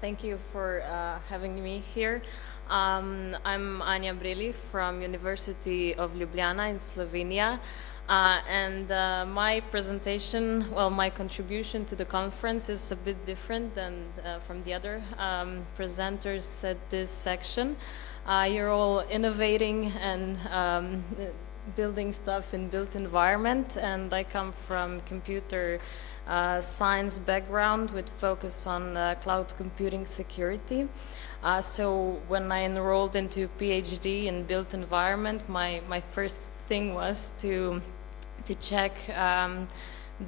Thank you for having me here. I'm Anja-Brelih from University of Ljubljana in Slovenia. My presentation, well, my contribution to the conference is a bit different than from the other presenters at this section. You're all innovating and building stuff in built environment, and I come from computer science background with focus on cloud computing security. So when I enrolled into PhD in built environment, my first thing was to check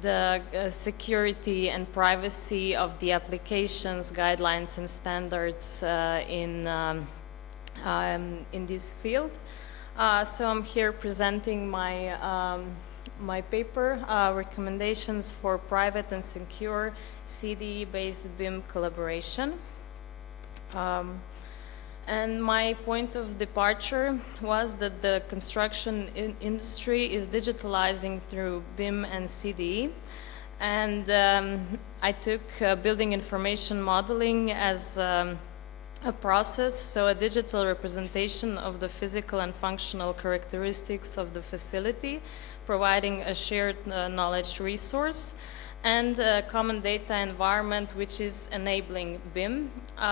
the security and privacy of the applications, guidelines, and standards in this field. So I'm here presenting my paper, Recommendations for Private and Secure CDE-based BIM Collaboration. And my point of departure was that the construction industry is digitalizing through BIM and CDE. And I took building information modeling as a process, so a digital representation of the physical and functional characteristics of the facility, providing a shared knowledge resource, and a common data environment which is enabling BIM,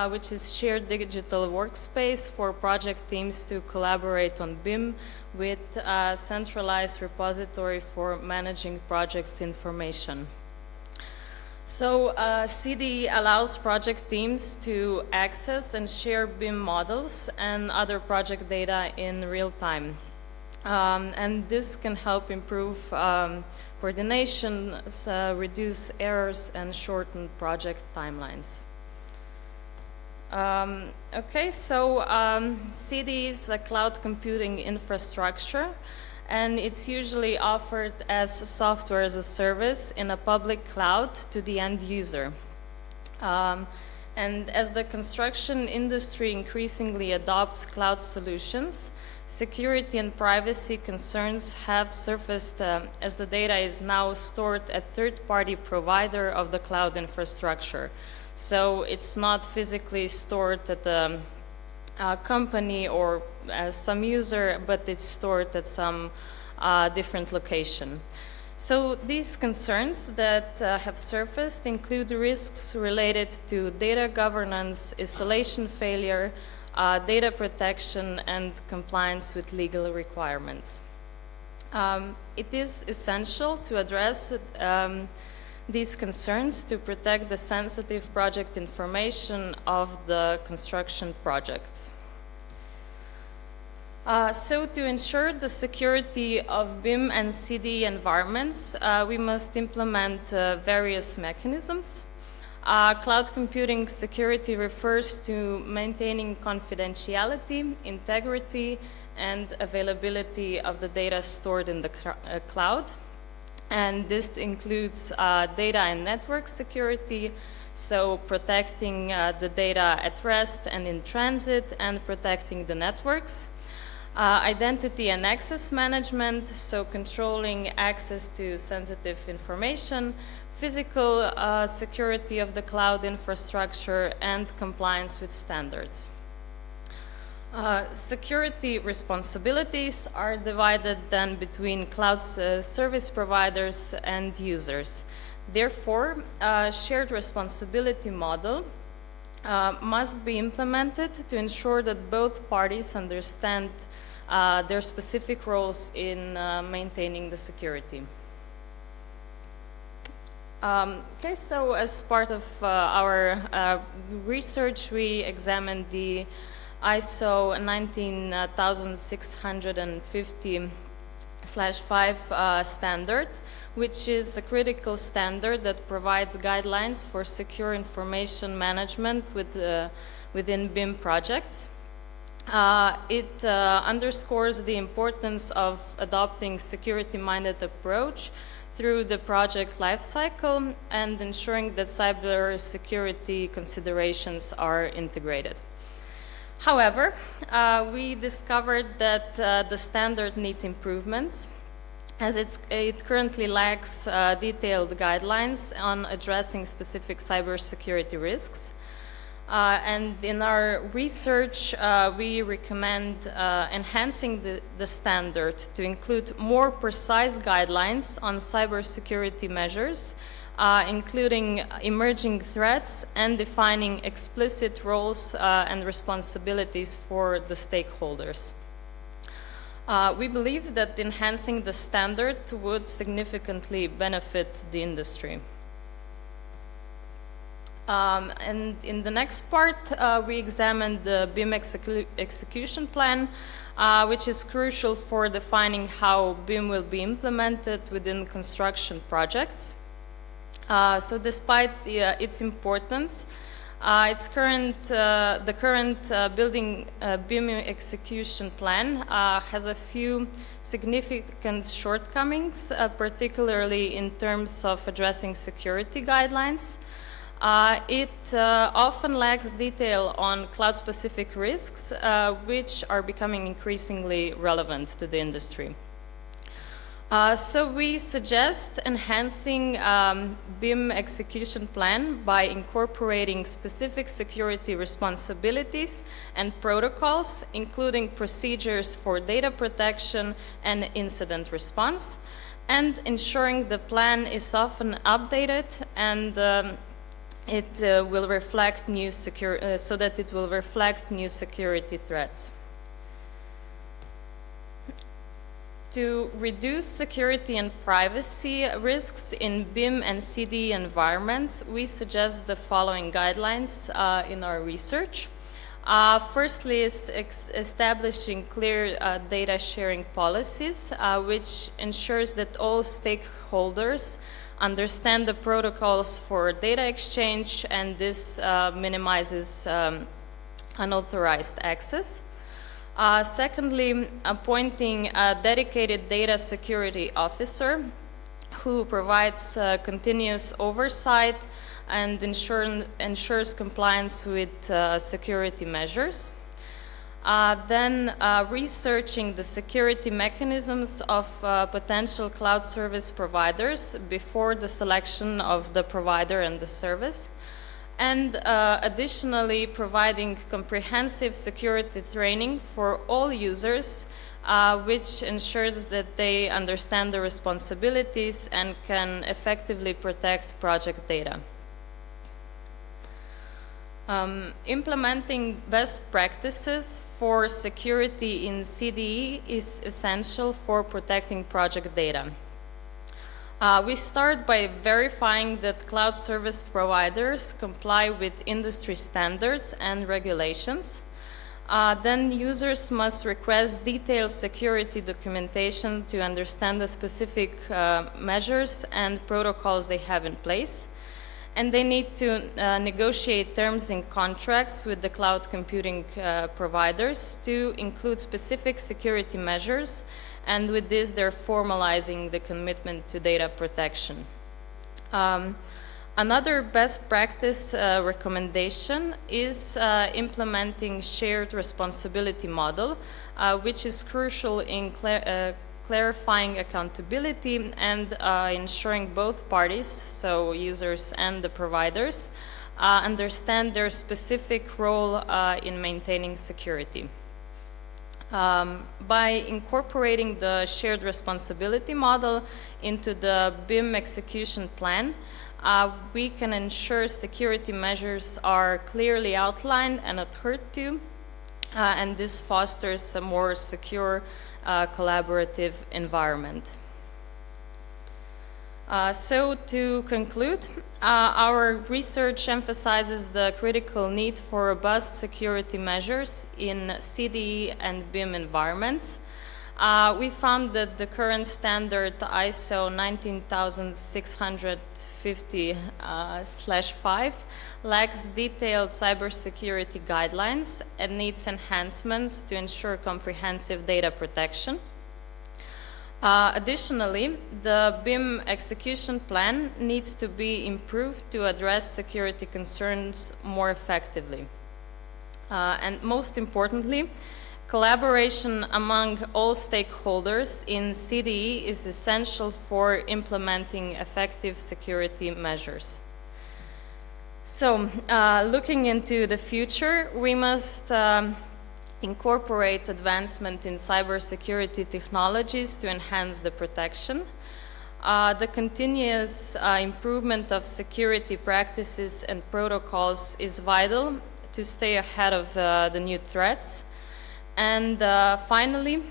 which is shared digital workspace for project teams to collaborate on BIM with a centralized repository for managing projects information. So CDE allows project teams to access and share BIM models and other project data in real time. And this can help improve coordination, reduce errors, and shorten project timelines. Okay, so CDE is a cloud computing infrastructure, and it's usually offered as software as a service in a public cloud to the end user. And as the construction industry increasingly adopts cloud solutions, security and privacy concerns have surfaced as the data is now stored at third-party provider of the cloud infrastructure. So it's not physically stored at the company or as some user, but it's stored at some different location. So these concerns that have surfaced include risks related to data governance, isolation failure, data protection, and compliance with legal requirements. It is essential to address these concerns to protect the sensitive project information of the construction projects. So to ensure the security of BIM and CDE environments, we must implement various mechanisms. Cloud computing security refers to maintaining confidentiality, integrity, and availability of the data stored in the cloud. And this includes data and network security, so protecting the data at rest and in transit, and protecting the networks. Identity and access management, so controlling access to sensitive information, physical security of the cloud infrastructure, and compliance with standards. Security responsibilities are divided then between cloud service providers and users. Therefore, a shared responsibility model must be implemented to ensure that both parties understand their specific roles in maintaining the security. Okay, so as part of our research, we examined the ISO 19650/5 standard, which is a critical standard that provides guidelines for secure information management within BIM projects. It underscores the importance of adopting security-minded approach through the project lifecycle and ensuring that cybersecurity considerations are integrated. However, we discovered that the standard needs improvements, as it currently lacks detailed guidelines on addressing specific cybersecurity risks. And in our research, we recommend enhancing the standard to include more precise guidelines on cybersecurity measures, including emerging threats and defining explicit roles and responsibilities for the stakeholders. We believe that enhancing the standard would significantly benefit the industry. And in the next part, we examined the BIM execution plan, which is crucial for defining how BIM will be implemented within construction projects. So despite its importance, the current building BIM execution plan has a few significant shortcomings, particularly in terms of addressing security guidelines. It often lacks detail on cloud-specific risks, which are becoming increasingly relevant to the industry. So we suggest enhancing BIM execution plan by incorporating specific security responsibilities and protocols, including procedures for data protection and incident response, and ensuring the plan is often updated and it will reflect new so that it will reflect new security threats. To reduce security and privacy risks in BIM and CDE environments, we suggest the following guidelines in our research. Firstly is establishing clear data sharing policies, which ensures that all stakeholders understand the protocols for data exchange, and this minimizes unauthorized access. Secondly, appointing a dedicated data security officer who provides continuous oversight and ensures compliance with security measures. Then researching the security mechanisms of potential cloud service providers before the selection of the provider and the service. And additionally, providing comprehensive security training for all users, which ensures that they understand the responsibilities and can effectively protect project data. Implementing best practices for security in CDE is essential for protecting project data. We start by verifying that cloud service providers comply with industry standards and regulations. Then users must request detailed security documentation to understand the specific measures and protocols they have in place. And they need to negotiate terms in contracts with the cloud computing providers to include specific security measures, and with this they're formalizing the commitment to data protection. Another best practice recommendation is implementing shared responsibility model, which is crucial in clarifying accountability and ensuring both parties, so users and the providers, understand their specific role in maintaining security. By incorporating the shared responsibility model into the BIM execution plan, we can ensure security measures are clearly outlined and adhered to, and this fosters a more secure collaborative environment. So to conclude, our research emphasizes the critical need for robust security measures in CDE and BIM environments. We found that the current standard ISO 19650/5 lacks detailed cybersecurity guidelines and needs enhancements to ensure comprehensive data protection. Additionally, the BIM execution plan needs to be improved to address security concerns more effectively. And most importantly, collaboration among all stakeholders in CDE is essential for implementing effective security measures. So, looking into the future, we must incorporate advancement in cybersecurity technologies to enhance the protection. The continuous improvement of security practices and protocols is vital to stay ahead of the new threats. And finally,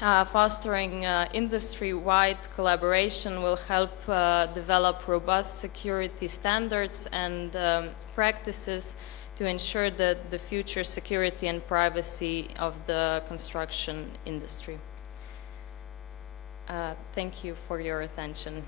fostering industry-wide collaboration will help develop robust security standards and practices to ensure that the future security and privacy of the construction industry. Thank you for your attention.